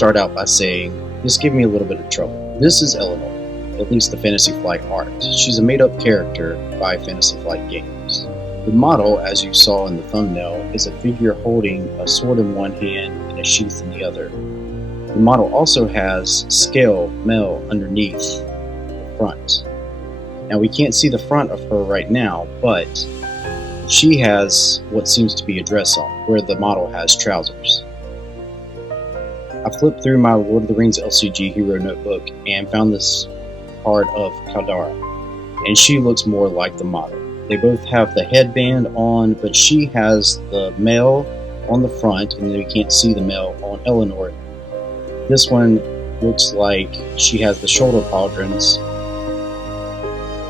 start out by saying this gave me a little bit of trouble. This is Eleanor, at least the Fantasy Flight art. She's a made-up character by Fantasy Flight Games. The model, as you saw in the thumbnail, is a figure holding a sword in one hand and a sheath in the other. The model also has Scale-Mel underneath the front. Now we can't see the front of her right now, but she has what seems to be a dress on, where the model has trousers. I flipped through my Lord of the Rings LCG Hero notebook and found this card of Caldara, and she looks more like the model. They both have the headband on, but she has the Mel on the front, and you can't see the Mel on Eleanor. This one looks like she has the shoulder pauldrons,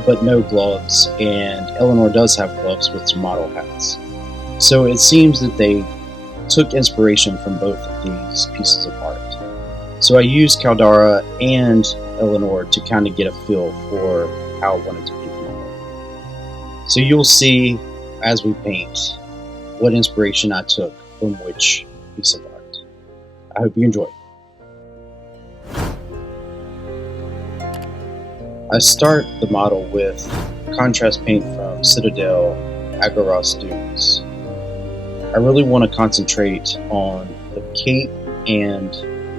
but no gloves, and Eleanor does have gloves, which the model has. So it seems that they took inspiration from both of these pieces of art. So I used Caldara and Eleanor to kind of get a feel for how I wanted to paint the model. So you'll see as we paint what inspiration I took from which piece of art. I hope you enjoy. I start the model with contrast paint from Citadel Agaros Dunes. I really want to concentrate on the cape and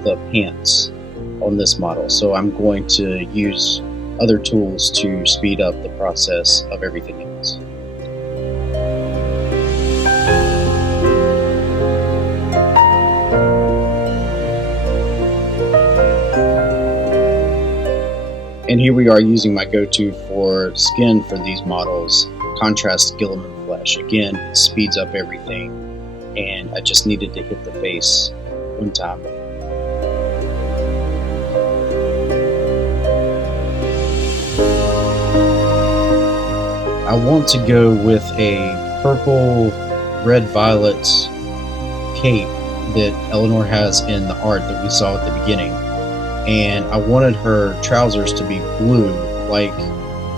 the pants on this model, so I'm going to use other tools to speed up the process of everything else. And here we are using my go-to for skin for these models, Contrast Gilliman Flesh. Again, it speeds up everything, and I just needed to hit the face one time. I want to go with a purple, red-violet cape that Eleanor has in the art that we saw at the beginning. And I wanted her trousers to be blue, like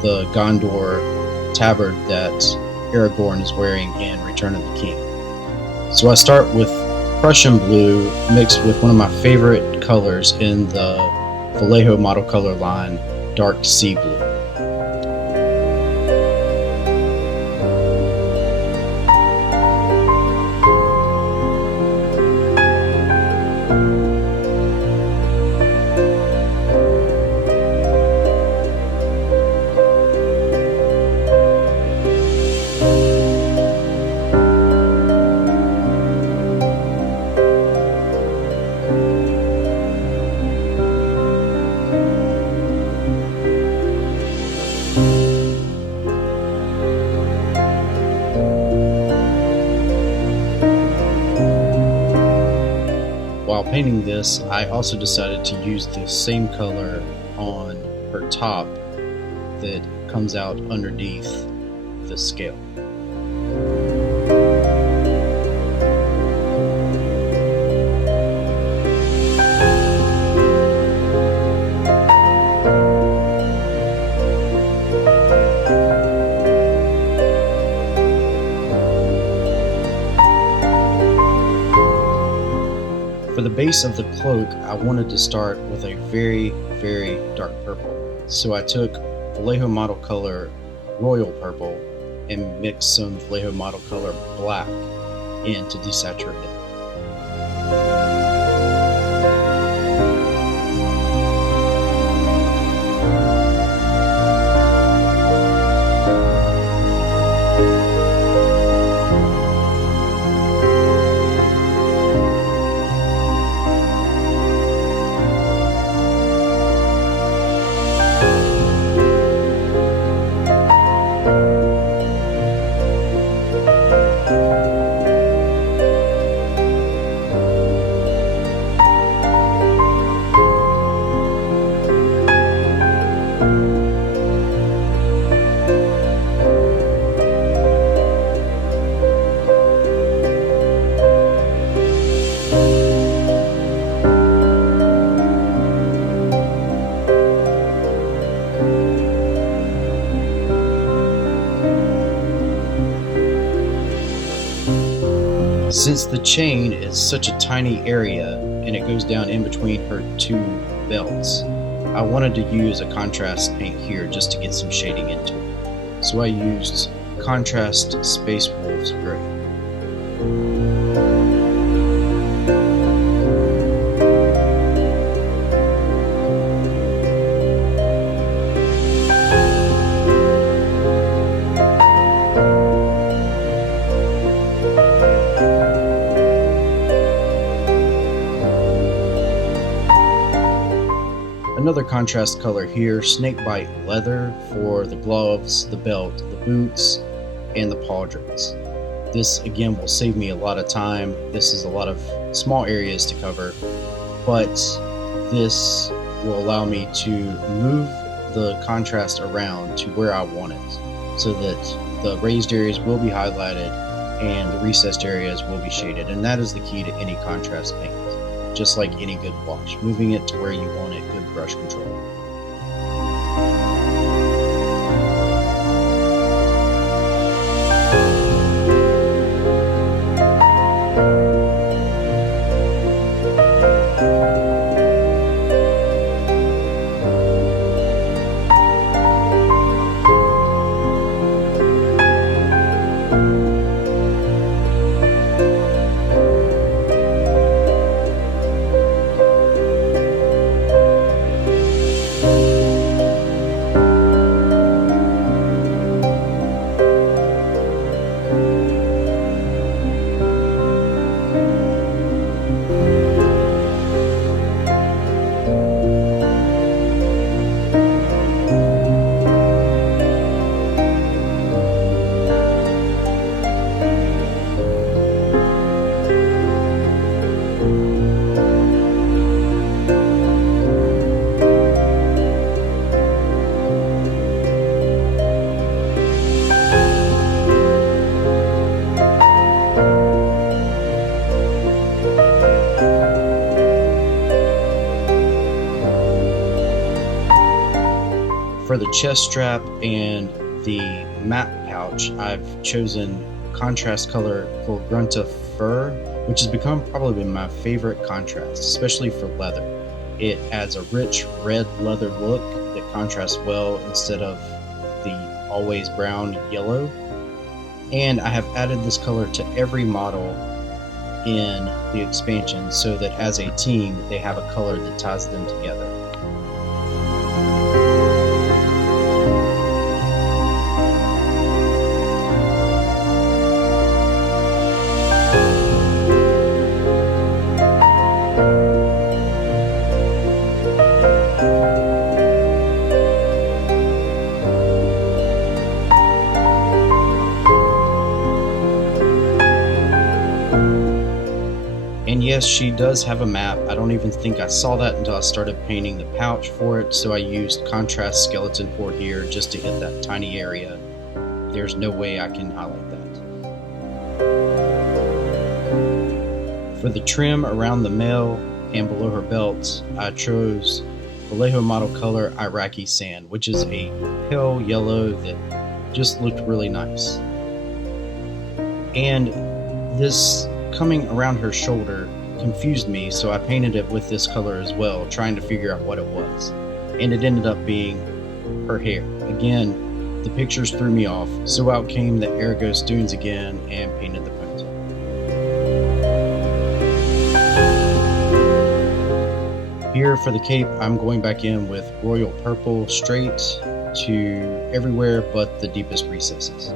the Gondor tabard that Aragorn is wearing in Return of the King. So I start with Prussian blue mixed with one of my favorite colors in the Vallejo model color line, dark sea blue. While painting this, I also decided to use the same color on her top that comes out underneath the scale. For the base of the cloak, I wanted to start with a very, very dark purple. So I took Vallejo model color royal purple and mixed some Vallejo model color black in to desaturate it. Since the chain is such a tiny area and it goes down in between her two belts. I wanted to use a contrast paint here just to get some shading into it. So I used Contrast Space Wolves Gray. Another contrast color here, Snakebite Leather for the gloves, the belt, the boots, and the pauldrons. This again will save me a lot of time. This is a lot of small areas to cover, but this will allow me to move the contrast around to where I want it, so that the raised areas will be highlighted and the recessed areas will be shaded. And that is the key to any contrast paint. Just like any good wash, moving it to where you want it, good brush control. For the chest strap and the map pouch, I've chosen contrast color for Grunta Fur, which has become probably my favorite contrast, especially for leather. It adds a rich red leather look that contrasts well instead of the always brown yellow. And I have added this color to every model in the expansion so that as a team they have a color that ties them together. And yes, she does have a map. I don't even think I saw that until I started painting the pouch for it, so I used contrast skeleton for here just to hit that tiny area. There's no way I can highlight that. For the trim around the mail and below her belt, I chose Vallejo model color Iraqi Sand, which is a pale yellow that just looked really nice. And this coming around her shoulder confused me, so I painted it with this color as well, trying to figure out what it was. And it ended up being her hair. Again, the pictures threw me off, so out came the Aragos Dunes again and painted the ponytail. Here for the cape, I'm going back in with Royal Purple straight to everywhere but the deepest recesses.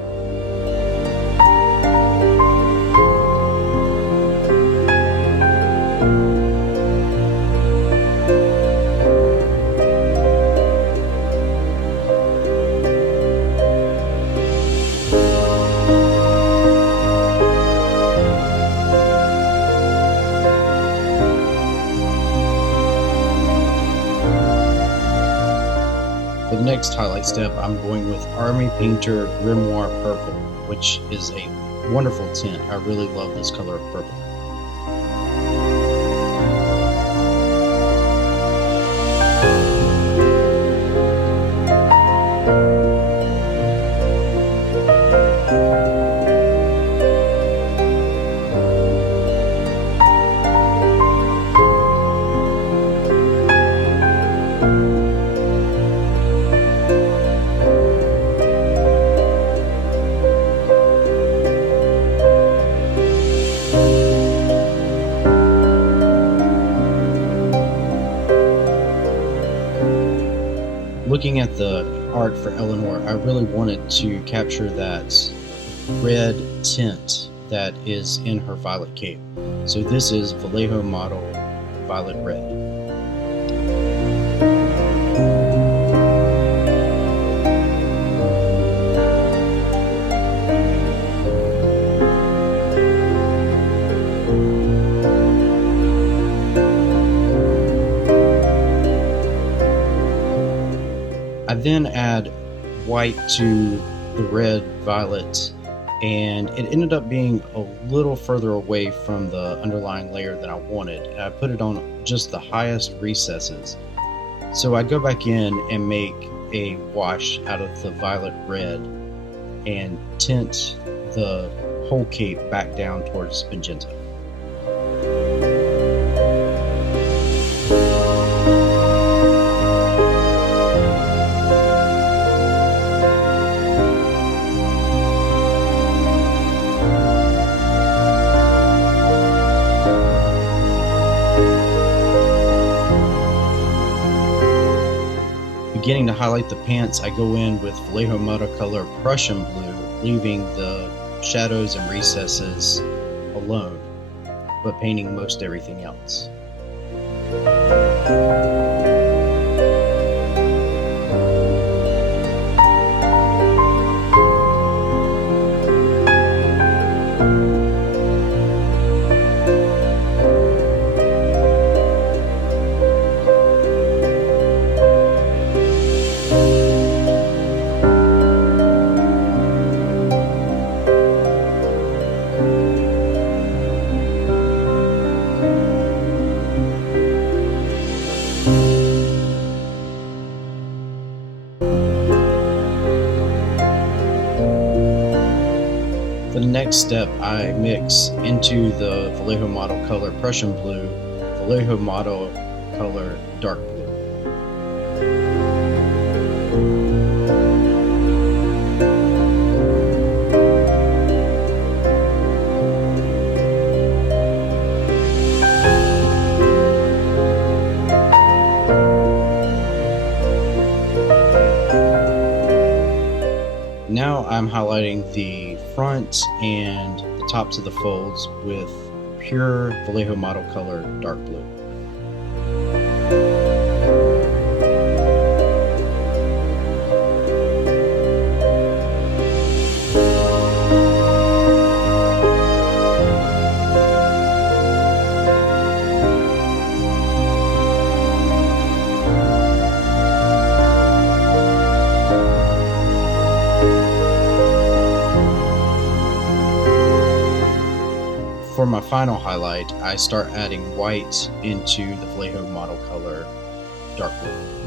For the next highlight step, I'm going with Army Painter Grimoire Purple, which is a wonderful tint. I really love this color of purple. Looking at the art for Eleanor, I really wanted to capture that red tint that is in her violet cape. So this is Vallejo model Violet Red. I then add white to the red violet, and it ended up being a little further away from the underlying layer than I wanted, and I put it on just the highest recesses. So I go back in and make a wash out of the violet red and tint the whole cape back down towards magenta. Beginning to highlight the pants, I go in with Vallejo Watercolor Prussian Blue, leaving the shadows and recesses alone, but painting most everything else. For the next step, I mix into the Vallejo Model Color Prussian Blue, Vallejo Model Color Dark Blue. Now I'm highlighting the front and the tops of the folds with pure Vallejo Model Color Dark Blue. For my final highlight, I start adding white into the Vallejo Model Color Dark Blue.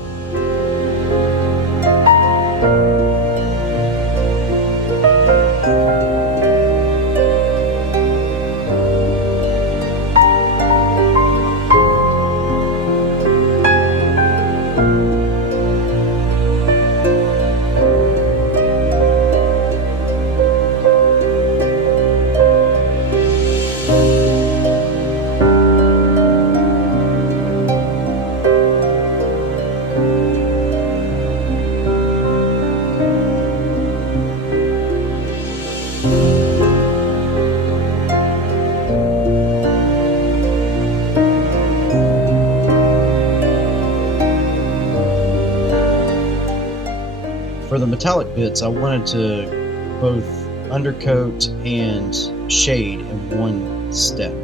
For the metallic bits, I wanted to both undercoat and shade in one step.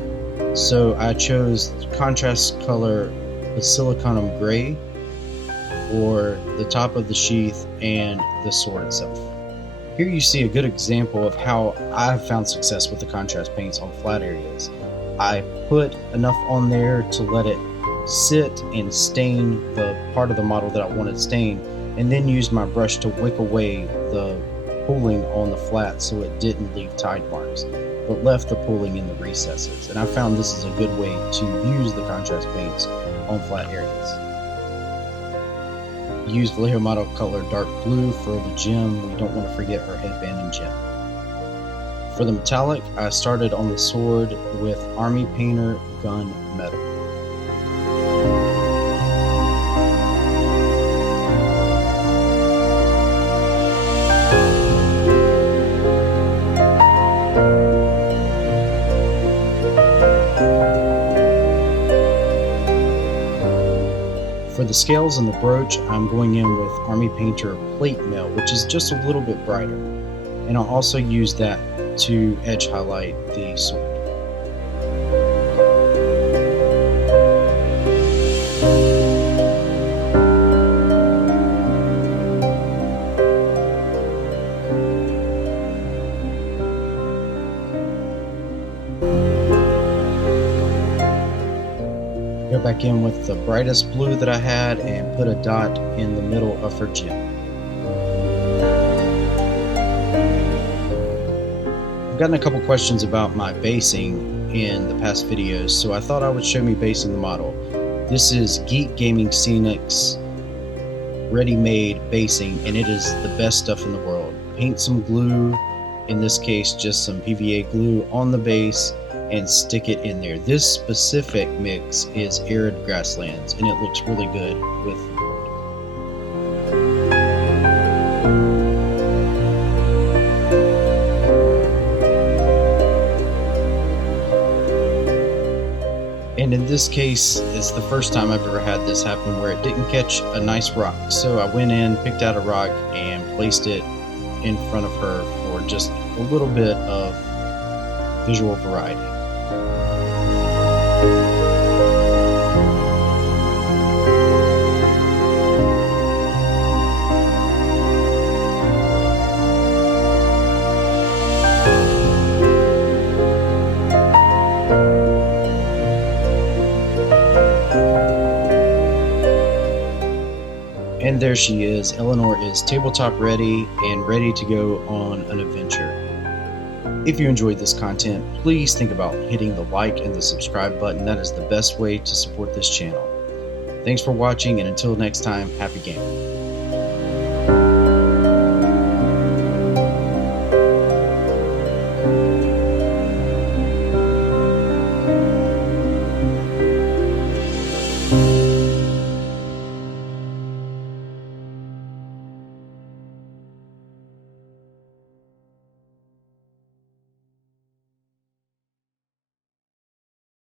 So I chose contrast color Basilicanum Gray for the top of the sheath and the sword itself. Here you see a good example of how I've found success with the contrast paints on flat areas. I put enough on there to let it sit and stain the part of the model that I wanted stained, and then used my brush to wick away the pooling on the flat so it didn't leave tide marks, but left the pooling in the recesses. And I found this is a good way to use the contrast paints on flat areas. Use Vallejo Model Color Dark Blue for the gem. We don't want to forget her headband and gem. For the metallic, I started on the sword with Army Painter Gun Metal. the scales and the brooch, I'm going in with Army Painter Plate Mail, which is just a little bit brighter. And I'll also use that to edge highlight the sword. Go back in with the brightest blue that I had and put a dot in the middle of her gem. I've gotten a couple questions about my basing in the past videos, so I thought I would show me basing the model. This is Geek Gaming Scenics ready-made basing, and it is the best stuff in the world. Paint some glue, in this case just some PVA glue, on the base and stick it in there. This specific mix is arid grasslands, and it looks really good with the board. And in this case, it's the first time I've ever had this happen where it didn't catch a nice rock. So I went in, picked out a rock, and placed it in front of her for just a little bit of visual variety. And there she is. Eleanor is tabletop ready and ready to go on an adventure. If you enjoyed this content, please think about hitting the like and the subscribe button. That is the best way to support this channel. Thanks for watching, and until next time, happy gaming.